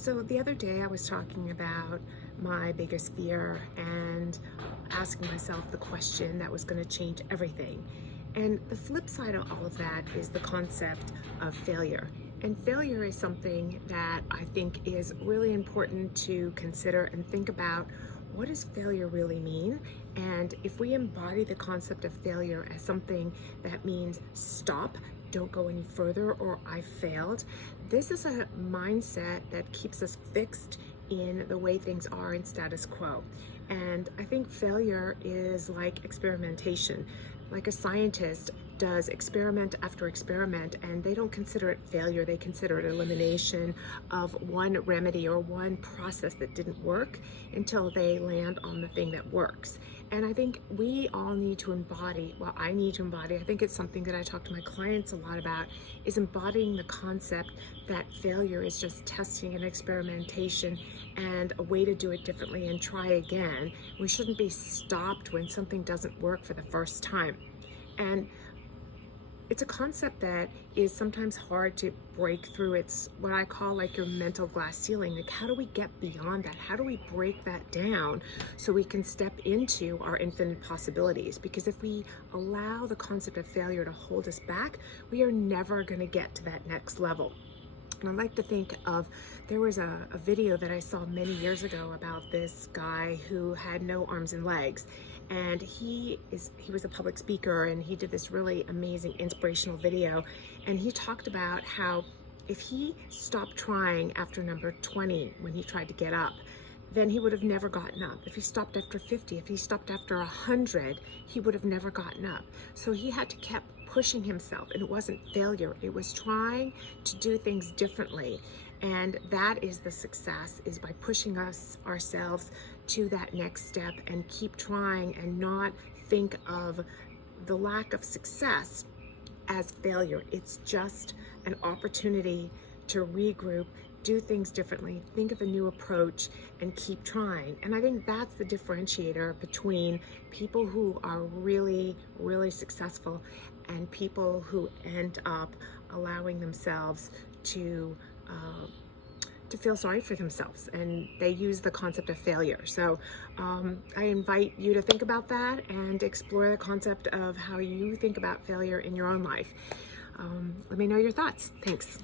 So the other day I was talking about my biggest fear and asking myself the question that was going to change everything. And the flip side of all of that is the concept of failure. And failure is something that I think is really important to consider and think about. What does failure really mean? And if we embody the concept of failure as something that means stop, don't go any further, or I failed, this is a mindset that keeps us fixed in the way things are in status quo. And I think failure is like experimentation. Like a scientist does experiment after experiment, and they don't consider it failure, they consider it elimination of one remedy or one process that didn't work until they land on the thing that works. And I think we all need to embody, well, I need to embody, I think it's something that I talk to my clients a lot about, is embodying the concept that failure is just testing and experimentation and a way to do it differently and try again. We shouldn't be stopped when something doesn't work for the first time. And it's a concept that is sometimes hard to break through. It's what I call like your mental glass ceiling. Like, how do we get beyond that? How do we break that down so we can step into our infinite possibilities? Because if we allow the concept of failure to hold us back, we are never going to get to that next level. And I like to think of, there was a video that I saw many years ago about this guy who had no arms and legs. And he was a public speaker, and he did this really amazing inspirational video. And he talked about how if he stopped trying after number 20 when he tried to get up, then he would have never gotten up. If he stopped after 50, if he stopped after 100, he would have never gotten up. So he had to keep pushing himself, and it wasn't failure, it was trying to do things differently. And that is the success, is by pushing ourselves to that next step and keep trying and not think of the lack of success as failure. It's just an opportunity to regroup, do things differently, think of a new approach, and keep trying. And I think that's the differentiator between people who are really, really successful and people who end up allowing themselves to feel sorry for themselves, and they use the concept of failure. So I invite you to think about that and explore the concept of how you think about failure in your own life. Let me know your thoughts. Thanks.